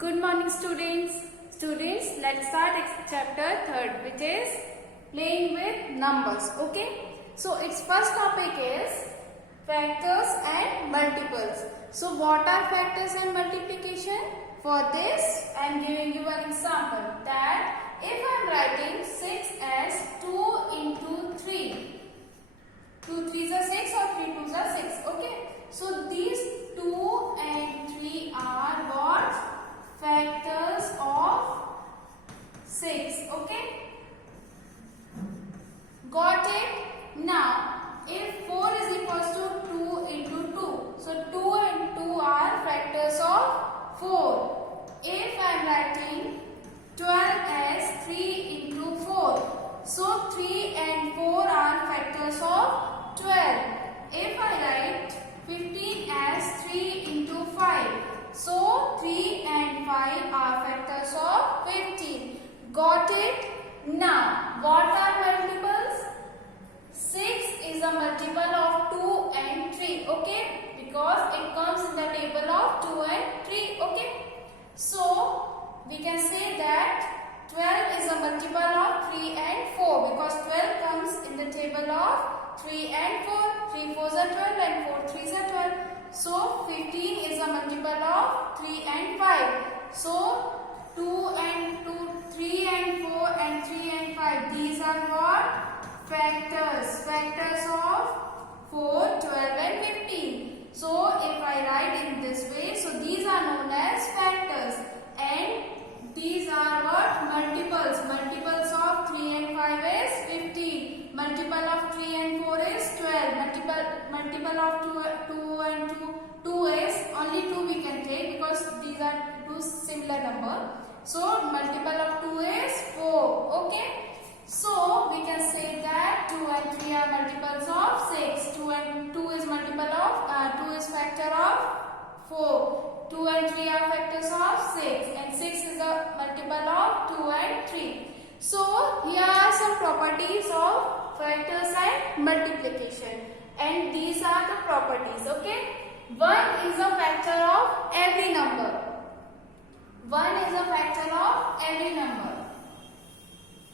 Good morning students. Students, let's start chapter 3rd, which is playing with numbers. Okay. So its first topic is factors and multiples. So what are factors and multiplication? For this I am giving you an example that if I am writing 6 as 2 into 3. 2 3s are 6 or 3 2s are 6. Okay. So these 2 and 3 are what? Factors of 6. Okay. Got it? Now, if 4 is equals to 2 into 2. So 2 and 2 are factors of 4. If I am writing 12 as 3 into 4. So 3 and 4 are factors of 12. If I write 15 as 3 into 5. So 3 and 5 are factors of 15. Got it? Now, what are multiples? 6 is a multiple of 2 and 3. Okay? Because it comes in the table of 2 and 3. Okay? So, we can say that 12 is a multiple of 3 and 4. Because 12 comes in the table of 3 and 4. 3 4s are 12 and 4 3s are 12. So 15 is a multiple of 3 and 5. So 2 and 2, 3 and 4 and 3 and 5. These are what? Factors. Factors of 4, 12 and 15. So if I write in this way, so these are known as factors. And these are what? Multiples. Multiples of 3 and 5 is 15. Multiple of 3 and 4 is 12. Multiple of 2 and 2 is only 2 we can take because these are two similar number. So multiple of 2 is 4. Okay. So we can say that 2 and 3 are multiples of 6. 2 and 2 is multiple of 2 is factor of 4. 2 and 3 are factors of 6 and 6 is a multiple of 2 and 3. So here are some properties of factors and multiplication, and these are the properties. Okay. 1 is a factor of every number. 1 is a factor of every number.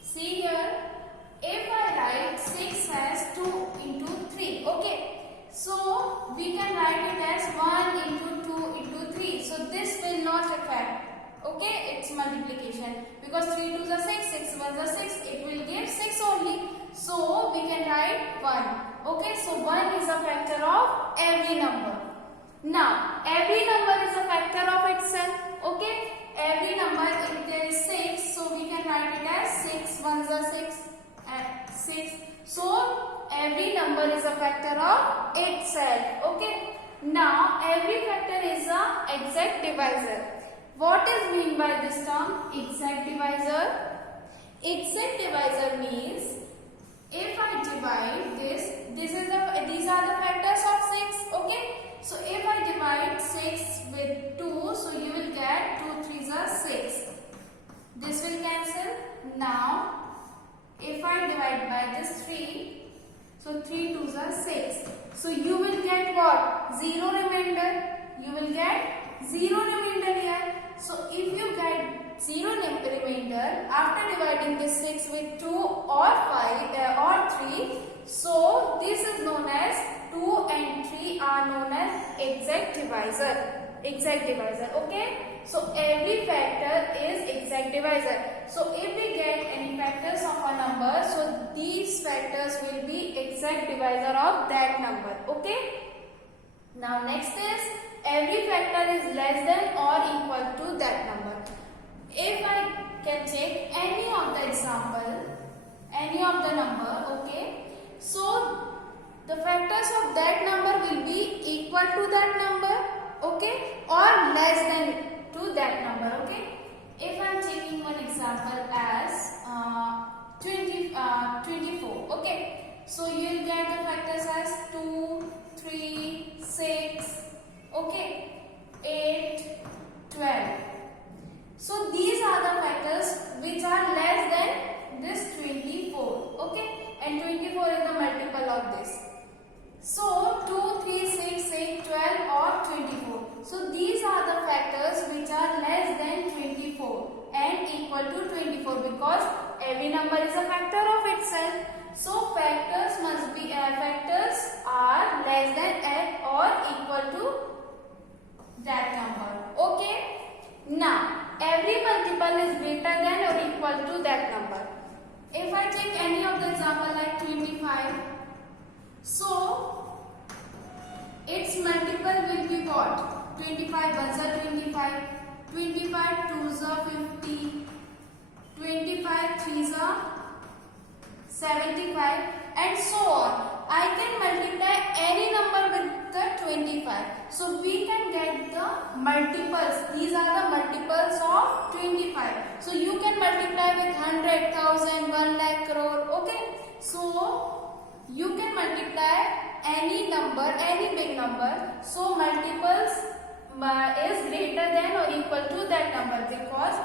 See here, if I write 6 as 2 into 3, okay. So we can write it as 1 into 2 into 3. So this will not affect, okay, its multiplication. Because 3 2s are 6, 6 1s are 6, it will give 6 only. So we can write 1. Okay, so 1 is a factor of every number. Now, every number is a factor of itself. Okay, every number, if there is 6, so we can write it as 6 1s are 6 and 6. So every number is a factor of itself. Okay. Now every factor is a exact divisor. What is mean by this term? Exact divisor. Exact divisor means if I divide these are the factors of 6. Okay. So if I divide 6 with 2, so you will get 2 3s are 6. This will cancel. Now if I divide by this 3, so 3 2s are 6. So you will get what? 0 remainder. You will get 0 remainder here. So if you get 0 remainder after dividing this 6 with 2 or 5 or 3, so this is known as 2 and 3 are known as exact divisor. Exact divisor. Okay. So every factor is exact divisor. So if we get any factors of a number, so these factors will be exact divisor of that number. Okay. Now next is every factor is less than or equal to that number. If I can take any of the example, any of the number, okay. So the factors of that number will be equal to that number, okay, or less than to that number, okay. If I am taking one example as 24, okay. So you will get the factors as 2, 3, 6, okay, 8, 12. So these are the factors which are less than this 24, okay, and 24 is the multiple of this. So 2, 3, 6, 8, 12 or 24. So these are the factors which are less than equal to 24 because every number is a factor of itself. So factors must be factors are less than or equal to that number. Okay. Now every multiple is greater than or equal to that number. If I take any of the example like 25, so its multiple will be what? 25 ones are 25, 25 twos are 50, 25 threes are 75 and so on. I can multiply any number with the 25. So we can get the multiples. These are the multiples of 25. So you can multiply with 100, 1000, 1 lakh, crore. Okay. So you can multiply any number, any big number. So multiples is greater than or equal to that number because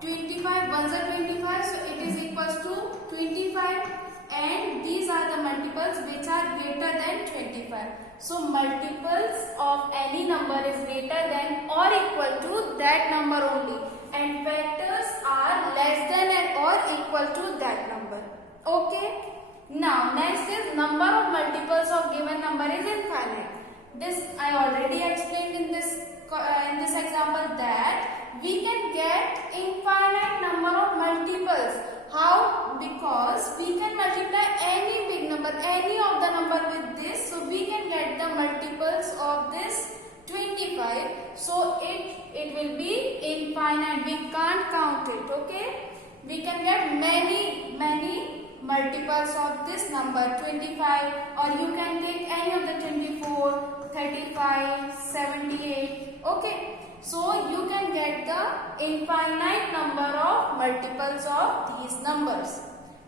25 ones are 25. So it is equals to 25. And these are the multiples which are greater than 25. So multiples of any number is greater than or equal to that number only. And factors are less than and or equal to that number. Okay. Now next is number of multiples of given number is infinite. This I already explained in this example that we can get infinite number of multiples. How? Because we can multiply any big number, any of the number with this. So we can get the multiples of this 25. So it will be infinite. We can't count it. Okay. We can get many multiples of this number 25, or you can take any of the 24, 35, 78. Okay. So you can get the infinite number of multiples of these numbers.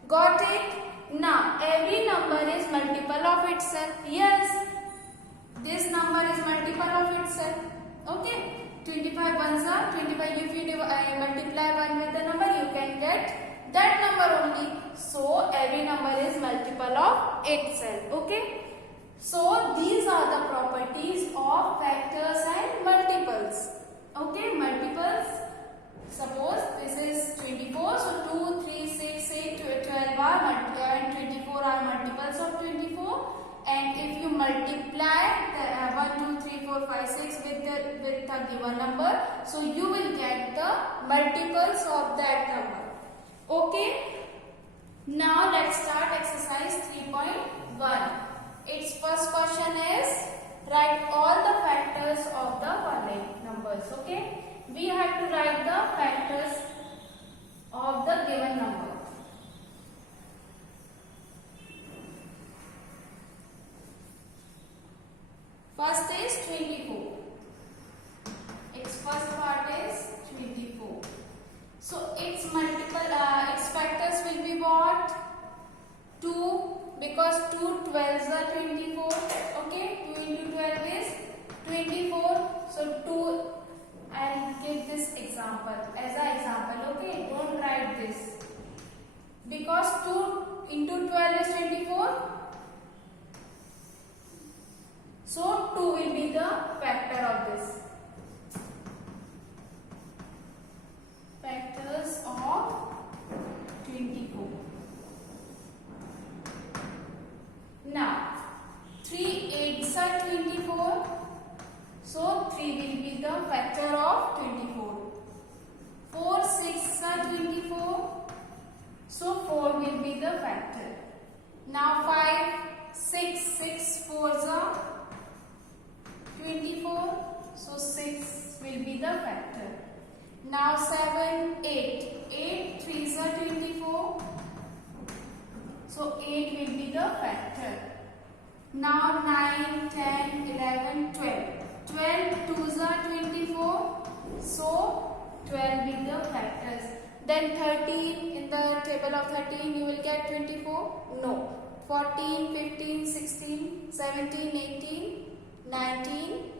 Got it? Now every number is multiple of itself. Yes, this number is multiple of itself. Okay. 25 ones are 25. If you multiply one with the number, you can get that number only. So every number is multiple of itself. Okay. So these are the properties of factors and multiples. Okay, multiples. Suppose this is 24, so 2, 3, 6, 8, 12 are and 24 are multiples of 24. And if you multiply the 1, 2, 3, 4, 5, 6 with the given number, so you will get the multiples of that number. Okay. Now let's start exercise 3.1. Its first question is write all the factors of the following numbers. Okay. We have to write the factors of the given number. First is 24. Its first part is 24. So its its factors will be what? 2, because 2 12s are 24. Okay, 2 into 12 is 24. So 2, I'll give this example as an example. Okay, don't write this. Because 2 into 12 is 24. So 2 will be the factor of this. Factors of 24. Now 3 8s are 24. So 3 will be the factor of 24. 4 6s are 24. So 4 will be the factor. Now 5 6 4s are 24. So 6 will be the factor. Now 7 8 3s are 24. So 8 will be the factor. Now 9 10 11 12. 12 2s are 24. So 12 will be the factors. Then 13, in the table of 13 you will get 24. No. 14 15 16 17 18 19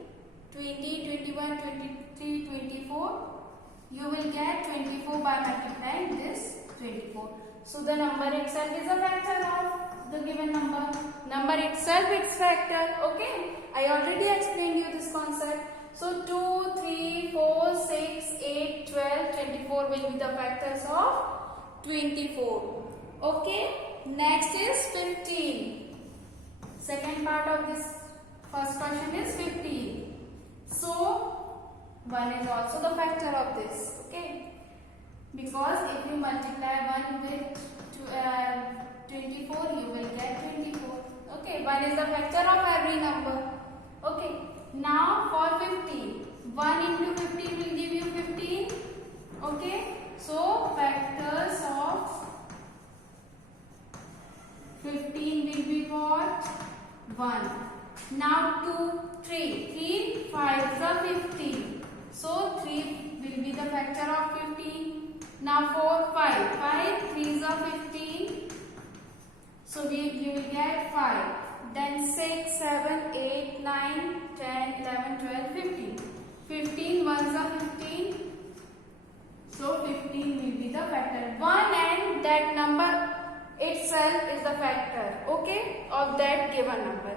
20 21 23 24. You will get 24 by multiplying this 24. So the number itself is a factor of the given number. Number itself its factor. Okay. I already explained you this concept. So 2, 3, 4, 6, 8, 12, 24 will will be the factors of 24. Okay, next is 15. Second part of this first question is 15. So 1 is also the factor of this. Okay, because if you multiply 1 with 24, you will get 24. Okay, 1 is the factor of every number. Okay, now for 15, 1 into 15 will give you 15. Okay, so factors of 15 will be what? 1. Now 2, 3. 3 5s are 15. So 3 will be the factor of 15. Now 4, 5. 5 3s are 15. So you will get 5. Then 6, 7, 8, 9, 10, 11, 12, 15. 15 ones are 15. So 15 will be the factor. 1 and that number itself is the factor, okay, of that given number.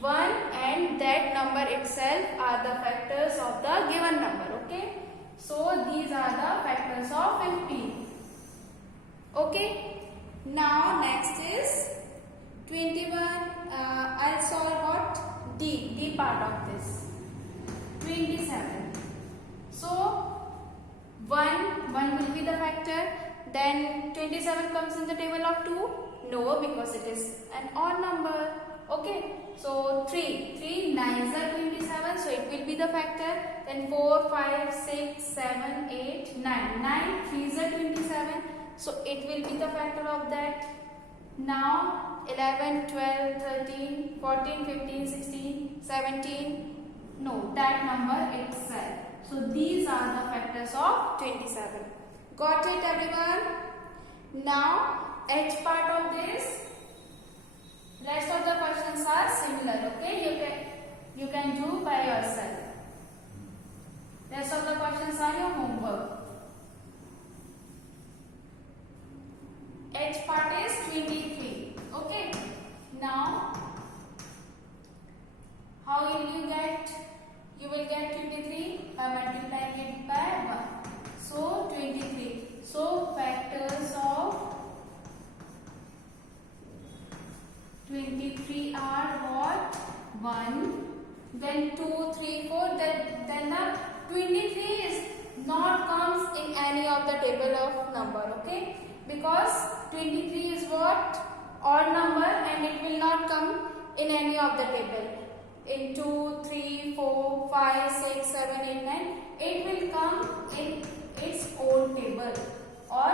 1 and that number itself are the factors of the given number, okay. So these are the factors of 15. Okay. Now next is 21. I'll solve what? D part of this. 27. So 1 will be the factor. Then 27 comes in the table of 2? No, because it is an odd number. Okay. So 3 9s are 27. So it will be the factor. Then 4, 5, 6, 7, 8, 9. 9 3s are 27. So it will be the factor of that. Now 11, 12, 13, 14, 15, 16, 17. No, that number itself. So these are the factors of 27. Got it, everyone? Now H part of this. Rest of the questions are similar. Okay, you can do by yourself. Rest of the questions are your homework. H part is 23. Okay. Now, how will you get? You will get 23 by multiplying it by 1. So 23. So factors of 23 are what? 1. Then 2, 3, 4. Then the 23 is not comes in any of the table of number. Okay. Because 23 is what? Odd number and it will not come in any of the table. In 2, 3, 4, 5, 6, 7, 8, 9. It will come in its own table. Or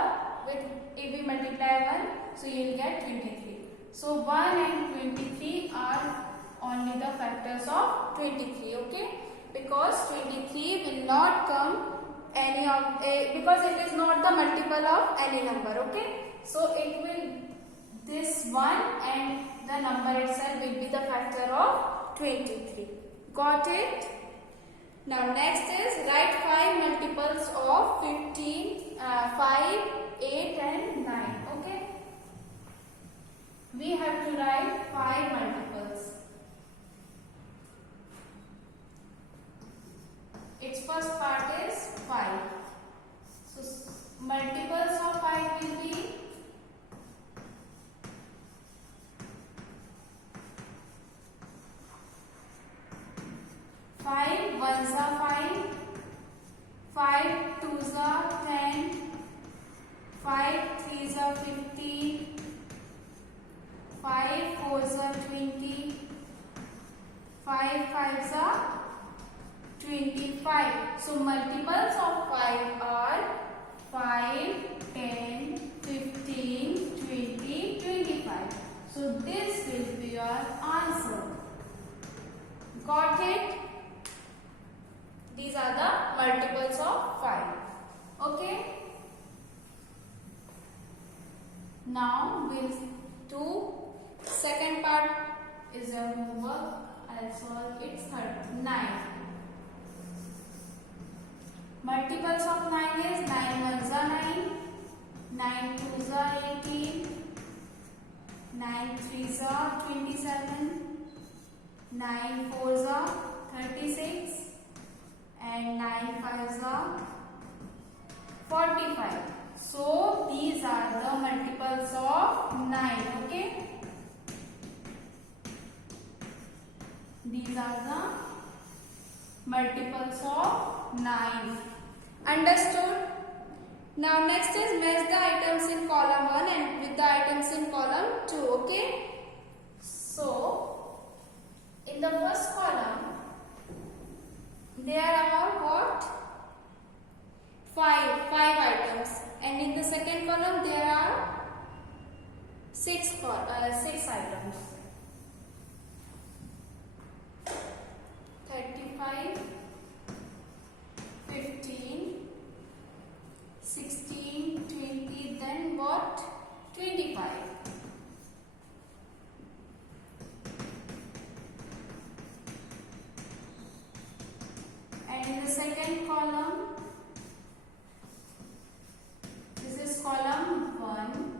if we multiply 1, so you will get 23. So 1 and 23 are only the factors of 23. Okay. Because 23 will not come any of because it is not the multiple of any number. Okay, so it will this one and the number itself will be the factor of 23. Got it? Now next is write 5 multiples of 15, 5, 8 and 9. Okay, we have to write 5 multiples. Its first part is 5. So multiples of 5 will be 5 ones are 5, 5 twos are 10, 5 threes are 15, 5 fours are 20, 5 fives are 25. So multiples of 5 are 5, 10, 15, 20, 25. So this will be your answer. Got it? These are the multiples of 5. Okay? Now we'll do second part is your homework. I'll solve it. 9. Multiples of 9 is 9 ones are 9, 9 twos are 18, 9 threes are 27, 9 fours are 36 and 9 fives are 45. So these are the multiples of 9. Okay. These are the multiples of 9. Understood? Now next is match the items in column 1 and with the items in column 2. Okay. So in the first column there are what? 5 items, and in the second column there are 6 items. 35, 15, 16, 20, then what? 25. And in the second column, this is column 1,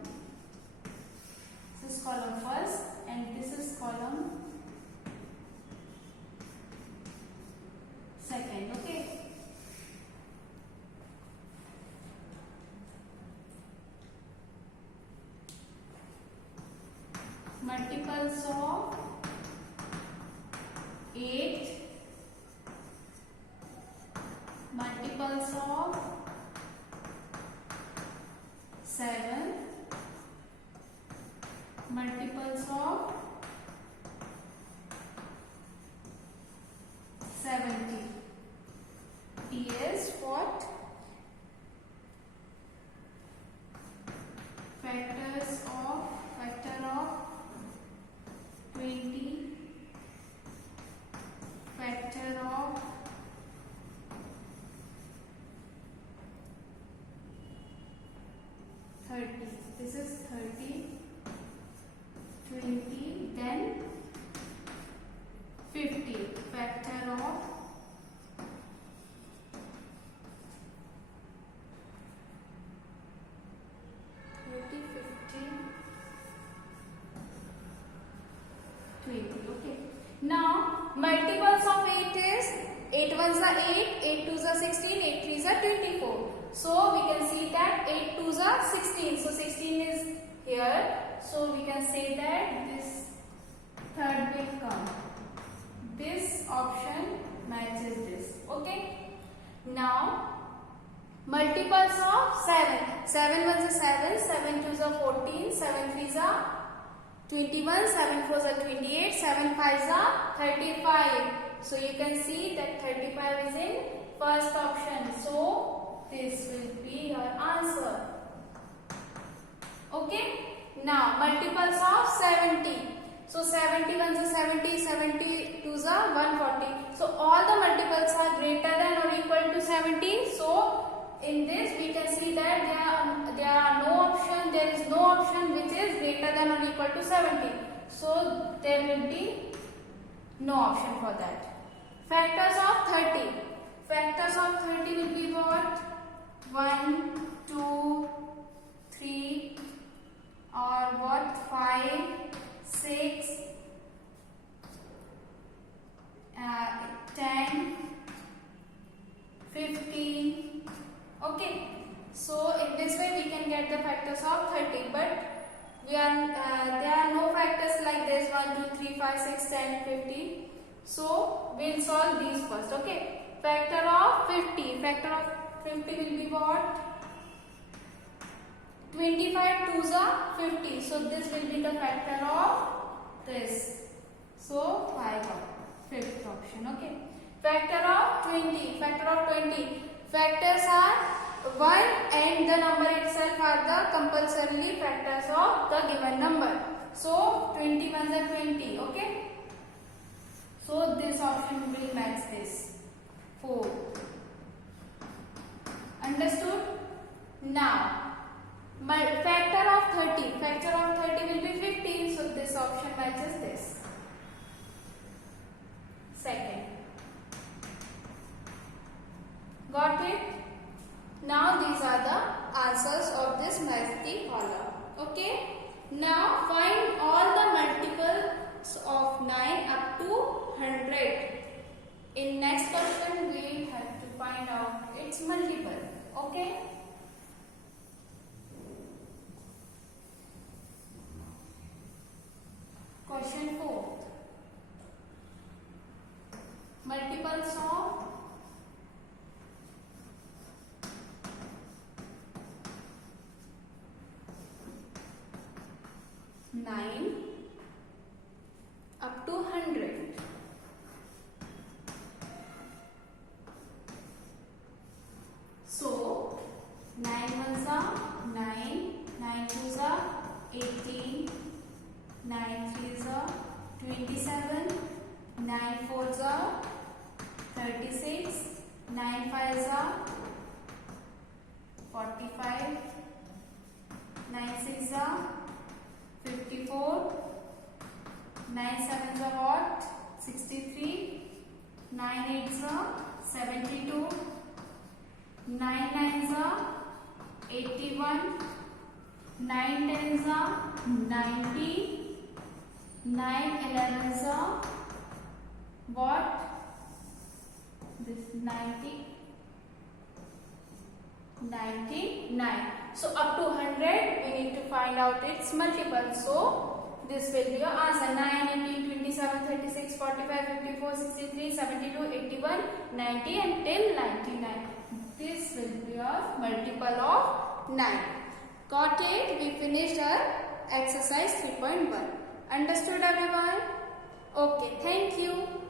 this is column first, and this is column second. Okay. Multiples of 8, multiples of 7, multiples of 70 is what? Factor of 20, factor of 30. This is 30, 20, then 50. Factor of 30, 50, 20. Okay. Now multiples of 8 is 8 ones are 8, 8 twos are 16, 8 threes are 24. So we can see that 8 twos are 16. So 16 is here. So we can say that this third will come. This option matches this. Okay. Now multiples of 7. 7 ones are 7, 7 twos are 14, 7 threes are 21, 7 fours are 28, 7 fives are 35. So you can see that 35 is in first option. So this will be your answer. Okay. Now multiples of 70. So 70 ones are 70, 70 twos are 140. So all the multiples are greater than or equal to 70. So in this we can see that there is no option which is greater than or equal to 70. So there will be no option for that. Factors of 30. Factors of 30 will be what? 1, 2, 3, or what? 5, 6, 10, 15. Okay. So in this way we can get the factors of 30, but there are no factors like this 1, 2, 3, 5, 6, 10, 50. So we'll solve these first. Okay. Factor of 50. Factor of 50 will be what? 25 twos are 50. So this will be the factor of this. So 5 fifth option. Okay. Factor of 20. Factor of 20. Factors are 1 and the number itself are the compulsorily factors of the given number. So 21 are 20. Okay. So this option will match this. 4. Understood? Now factor of 30. Factor of 30 will be 15. So this option matches this. Second. Got it? Now these are the answers of this matching column. Okay. Now find all the multiples of 9 up to 100. In next question we have to find out its multiple. Okay. multiples of 9 up to 100. So 9 ones are 9, 9 twos are 18, 9 threes are 27, 9 fours are 36, 9 fives are 45, 9 sixes are 54, 9 sevens are what? 63, 9 eights are 72, 9 nines are 81, 9 tens are 90, 9 elevens are what? This 90, 99. So up to 100 we need to find out its multiple. So this will be your answer. 9, 18, 27, 36, 45, 54, 63, 72, 81, 90 until 99. This will be your multiple of 9. Got it? We finished our exercise 3.1. Understood everyone? Okay, thank you.